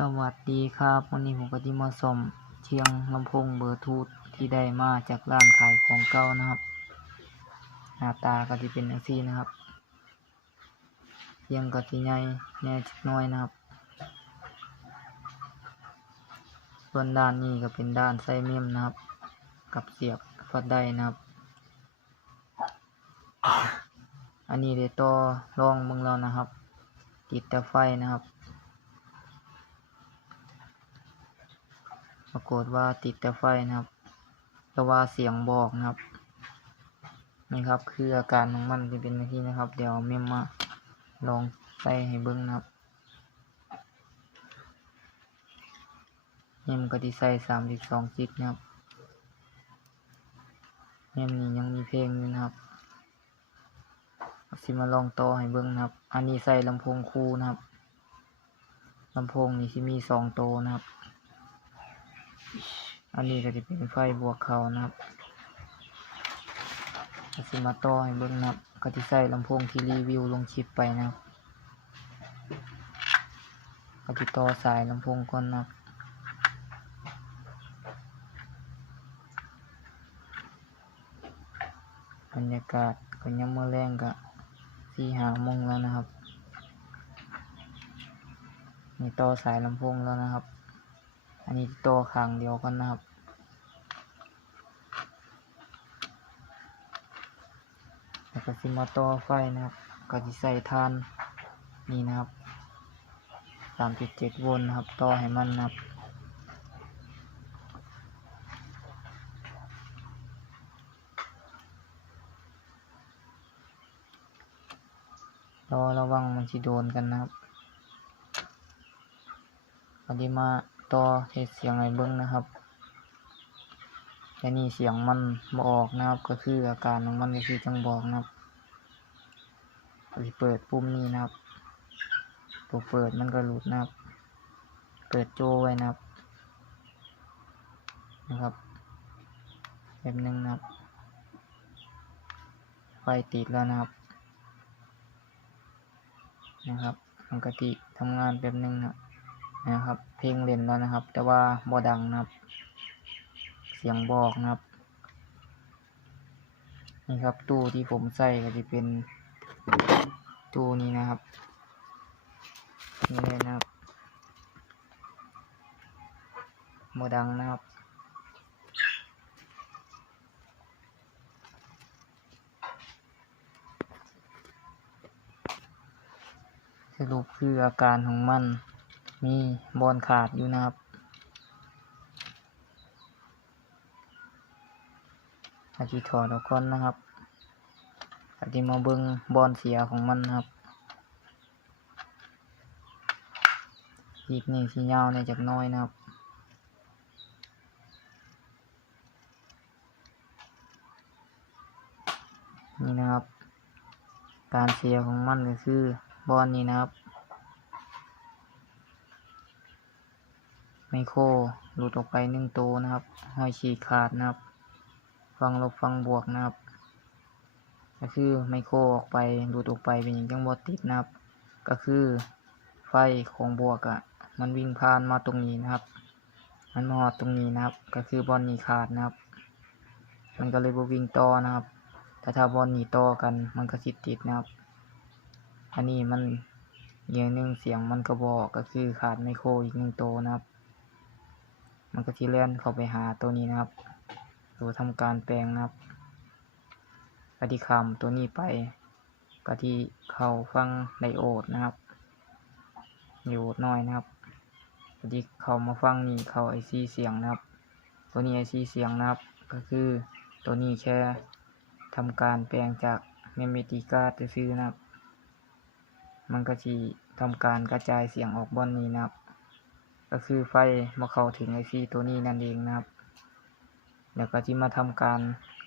สวัสดีครับ วันนี้ผมก็ที่มาส่อมเชียงลำโพงเบอร์ทูธที่ได้มาจากร้านขายของเก่านะครับ หน้าตาก็ที่เป็นอย่างซี่นะครับเชียงก็ที่ใหญ่แน่จักหน้อยนะครับ ส่วนด้านนี้ก็เป็นด้านไส้เมมนะครับ กับเสียบฟัดได้นะครับ อันนี้เดยวต่อลองเบิ่งแล้วนะครับ ติดแต่ไฟนะครับ ปรากฏว่าติดแต่ไฟนะครับแต่ว่าเสียงบอกนะครับ นี่ครับคืออาการของมันที่เป็นอย่างที่นะครับ เดี๋ยวเมมมาลองใส่ให้เบิ้งนะครับเมมก็ที่ใส่สามสิบสองจิกนะครับเมมนี้ยังมีเพลงอยู่นะครับสิมาลองต่อให้เบิ้งนะครับ อันนี้ใส่ลำโพงคู่นะครับลำโพงนี่ที่มีสองโตนะครับ อันนี้ก็จะเป็นไฟบวกเขานะครับก็สิมาต่อให้เบิ่งนะครับก็ที่ใส่ลำโพงที่รีวิวลงคลิปไปนะครับก็ที่ต่อสายลำโพงก่อนนะครับบรรยากาศก็ยังเมื่อแรงก็สี่หามงแล้วนะครับนี่ต่อสายลำโพงแล้วนะครับ อันนี้ตัวขางเดียวกันนะครับ แล้วก็สิมาต่อไฟนะครับก็จะใส่ทานนี่นะครับสามจุดเจ็ดโวลต์นะครับ ต่อให้มันนะครับ รอระวังมันสิโดนกันนะครับอันนี้มา ต่อเทสเสียงไอ้เบิ้งนะครับแต่นี่เสียงมันบออกนะครับ ก็คืออาการของมันก็คือจังบอกนะครับเปิดปุ่มนี้นะครับตัวเปิดมันก็หลุดนะครับ เปิดโจไว้นะครับ นะครับแบบหนึงนะครับ ไฟติดแล้วนะครับ นะครับมันกติทำงานแบบหนึงนะครับ นะครับ เพลงเล่นแล้วนะครับ แต่ว่าบ่ดังนะครับ เสียงบอกนะครับ นี่ครับตู้ที่ผมใส่ก็จะเป็นตู้นี้นะครับ นี่เลยนะครับบ่ดังนะครับสรุปคืออาการของมัน มีบอลขาดอยู่นะครับ อาทิถอดออกก่อนนะครับอาทิมาเบิ้งบอลเสียของมันนะครับ อีกนี่สียาวในจากน้อยนะครับนี่นะครับ การเสียของมันก็คือบอลนี้นะครับ ไมโครหลุดออกไปหนึ่งตัวนะครับ ห้อยฉีกขาดนะครับ ฟังลบฟังบวกนะครับ ก็คือไมโครออกไปหลุดออกไปเป็นอย่างจังบอติดนะครับ ก็คือไฟของบวกอะ่ะ มันวิ่งผ่านมาตรงนี้นะครับ มันมาหอดตรงนี้นะครับ ก็คือบอลหนีขาดนะครับ มันก็เลยบวิ่งต่อนะครับแต่ถ้าบอลหนีต่อกันมันก็สิติดนะครับ อันนี้มันอย่างหนึ่งเสียงมันก็บอกก็คือขาดไมโครอีกหนึ่งตัวนะครับ มันก็ที่เลื่อนเข้าไปหาตัวนี้นะครับ ตัวทำการแปลงนะครับกที่คำตัวนี้ไปก็ที่เข้าฟังไดโอดนะครับไดโอดน้อยนะครับก็ที่เข้ามาฟังนี่เข้าไอซีเสียงนะครับ ตัวนี้ไอซีเสียงนะครับ ก็คือตัวนี้แค่ทำการแปลงจากเมมโมรี่การ์ดซื้อนะครับ มันก็จะทำการกระจายเสียงออกบอนนี้นะครับ ก็คือไฟมาเข้าถึงไอซีตัวนี้นั่นเองนะครับ แล้วก็ที่มาทำการ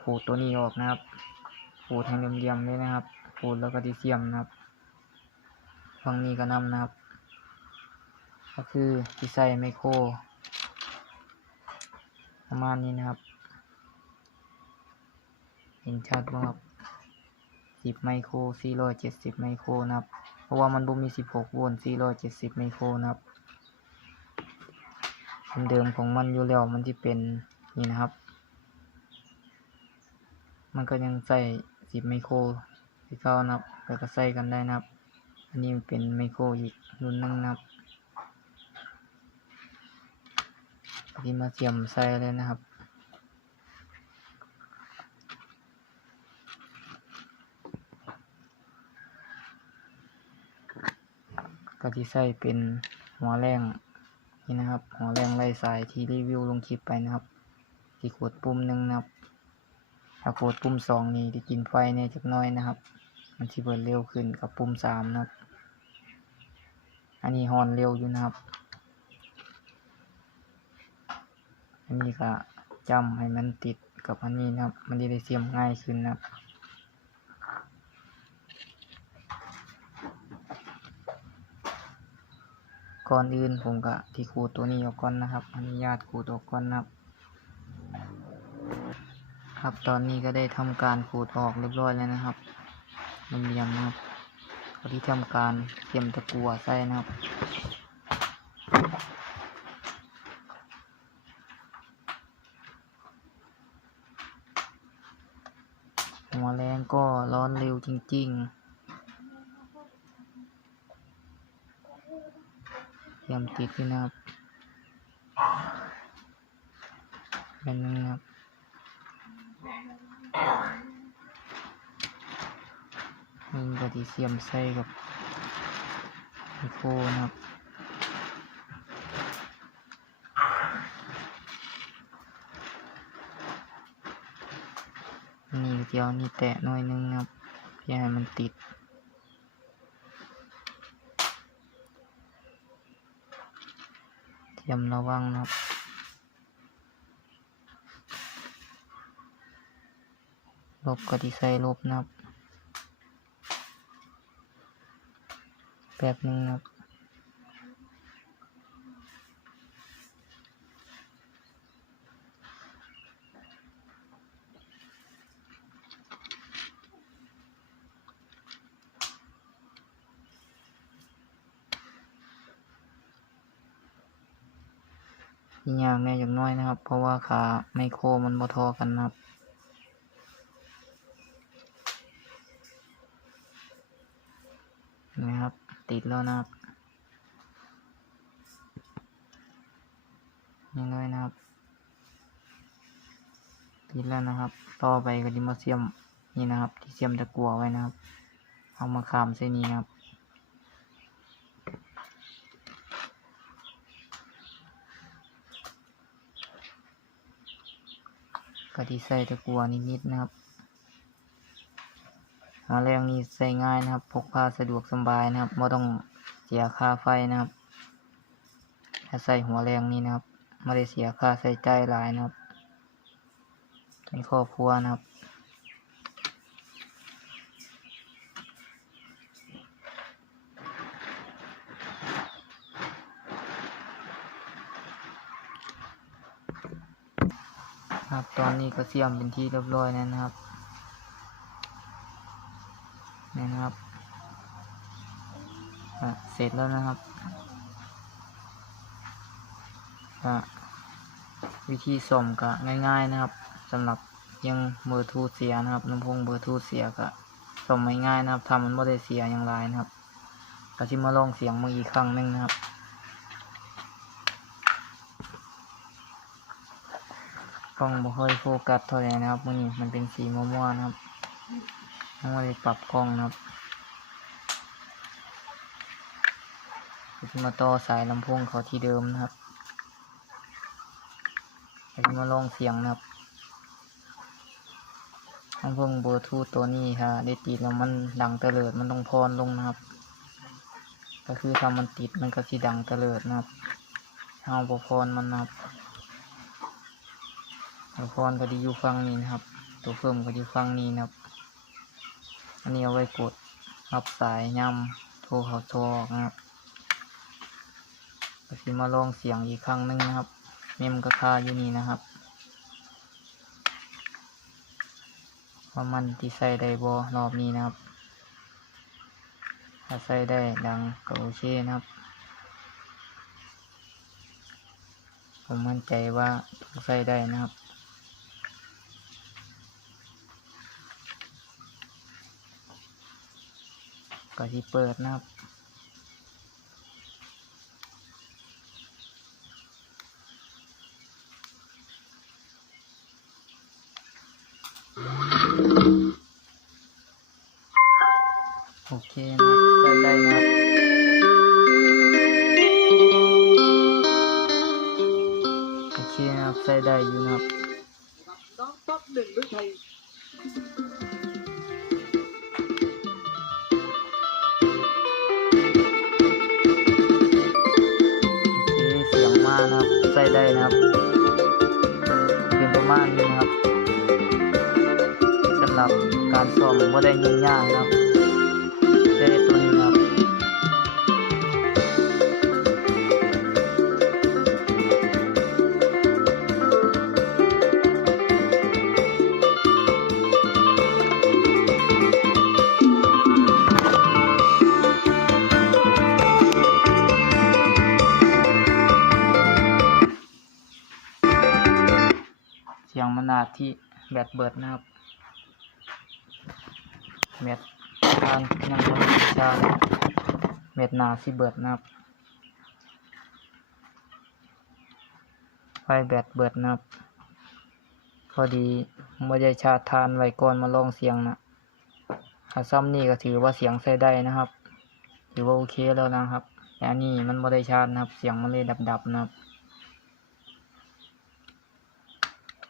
ขูดตัวนี้ออกนะครับ ขูดให้เหลี่ยมๆเลยนะครับ ขูดแล้วก็ที่เสียมนะครับฝั่งนี้ก็นำนะครับ ก็คือที่ใส่ไมโครประมาณนี้นะครับ เห็นชัดว่าครับสิบไมโครสี่ร้อยเจ็ดสิบไมโครนะครับ เพราะว่ามันบ่มีสิบหกโวลต์สี่ร้อยเจ็ดสิบไมโครนะครับ เดิมของมันอยู่แล้วมันที่เป็นนี่นะครับ มันก็ยังใส่สิบไมโครที่เก้านะครับแล้วก็ใส่กันได้นะครับ อันนี้เป็นไมโครอีกรุ่นนึงนะครับที่มาเทียมใส่เลยนะครับก็ที่ใส่เป็นหัวแรง นี่นะครับหัวแรงไล่สายที่รีวิวลงคลิปไปนะครับที่กดปุ่มหนึ่งนะครับถ้ากดปุ่มสองนี่ที่กินไฟเนี่ยจักน้อยนะครับ มันจะเบิดเร็วขึ้นกับปุ่มสามนะครับ อันนี้ฮอนเร็วอยู่นะครับ อันนี้ก็จำให้มันติดกับอันนี้นะครับ มันจะได้เสียมง่ายขึ้นนะครับ ก่อนอื่นผมก็ที่ขูดตัวนี้ออกก่อนนะครับอนุญาตขูดออกก่อนนะครับ ครับตอนนี้ก็ได้ทำการขูดออกเรียบร้อยแล้วนะครับมันเรียมนะครับที่ทำการเตรียมตะกั่วใส่นะครับหัวแรงก็ร้อนเร็วจริง ๆ เตรี ยมติดด้วยนะครับเป็นงนะครับมีกระดิเสียมใส่กับไมโครนะครับนี่เดียวนี่แตะหน่อยนึงนะครับเพื่อให้มันติด เตรียมระวังนะครับ ลบก็ดีใส่ลบนะครับ แบบนึงนะครับ อีกอย่างแน่อย่างน้อยนะครับ เพราะว่าขาไมโครมันบ่ทอกันนะครับนะครับ ติดแล้วนะครับยังไงนะครับ ติดแล้วนะครับ ต่อไปก็ดิมาเสียมนี่นะครับ ที่เสียมตะกัวไว้นะครับ เอามาขามเส้นนี้นะครับ ก็ที่ใส่ตะกัวนิดๆนะครับ หาแรงนี้ใส่ง่ายนะครับ พกพาสะดวกสบายนะครับไม่ต้องเสียค่าไฟนะครับ ถ้าใส่หัวแรงนี้นะครับไม่ได้เสียค่าใส่ใจหลายนะครับในครอบครัวนะครับ ครับ ตอ นี้ก็เสียมเป็นที่เรียบร้อยนะครับนี่นะครับเสร็จแล้วนะครับ วิธีส่มก็ง่าย ๆนะครับสำหรับยังเบอร์ทูเสียนะครับลำโพงเบอร์ทูเสียก็ส่มง่ายๆนะครับทำมันไม่ได้เสียอย่างไรนะครับก็ชิมาลองเสียงมืออีกครั้งหนึ่งนะครับ กล้องบ่ค่อยโฟกัสเท่าไหร่นะครับมื่อนี้มันเป็นสีมัวๆนะครับต้องมาปรับกล้องนะครับมาต่อสายลำโพงเขาที่เดิมนะครับจะมาลองเสียงนะครับลำโพงเบอร์ทูตัวนี้ค่ะได้ติดแล้วมันดังเตลิดมันต้องพรลงนะครับ ก็คือถ้ามันติดมันก็สิดังเตลิดนะครับเอาบพรมันนะครับ ตัวฟอนก็ดีอยู่ฟังนี้นะครับ ตัวเพิ่มก็อยู่ฟังนี้นะครับ อันนี้เอาไว้กดรับสายย่ำโทรเขาโทรนะครับก็สิมาลองเสียงอีกครั้งหนึงนะครับ เมมก็คาอยู่นี่นะครับว่ามันที่ใส่ได้บอรอบนี้นะครับ ถ้าใส่ได้ดังก็โอเคนะครับ ผมมั่นใจว่าใส่ได้นะครับ ก็ที่เปิดนะครับโอเคนะ ได้นะครับเป็นประมาณนี้นะครับสำหรับการซ่อมว่าได้ยุ่งยากนะครับ ที่แบตเบิดนะครับแบตทางยังบริชาแบตหนาสิเบิดนะครับไฟแบตเบิดนะครับ พอดีไม่ได้ชาร์จทานไว้ก่อนมาลองเสียงนะถ้าซ่อมนี่ก็ถือว่าเสียงใช้ได้นะครับ ถือว่าโอเคแล้วนะครับแต่อันนี้มันไม่ได้ชาร์จนะครับ เสียงมันเลยดับๆนะครับ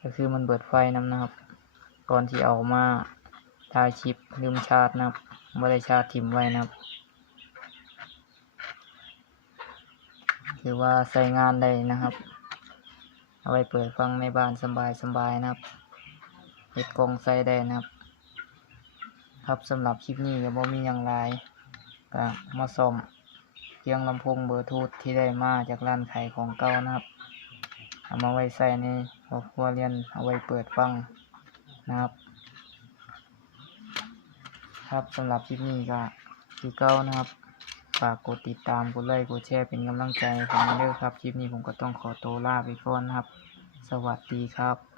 ก็คือมันเบิดไฟนำนะครับก่อนที่เอามาถ่ายคลิปลืมชาร์จนะครับไม่ได้ชาร์จถิ่มไว้นะครับคือว่าใช้งานได้นะครับ เอาไว้เปิดฟังในบ้านสบายสบายๆนะครับเห็ดกองใส่ได้นะครับ ครับสำหรับคลิปนี้ก็บ่มีอย่างไรก็มาซ่อมเพียงลำโพงเบอร์ทูธที่ได้มาจากร้านขายของเก่านะครับ เอามาไว้ใส่ในครอบครัวเรียนเอาไว้เปิดฟังนะครับ ครับสำหรับคลิปนี้ก็คือเก้านะครับฝากกดติดตามกดไลค์กดแชร์เป็นกำลังใจให้ผมด้วยครับ คลิปนี้ผมก็ต้องขอตัวลาไปก่อนนะครับ สวัสดีครับ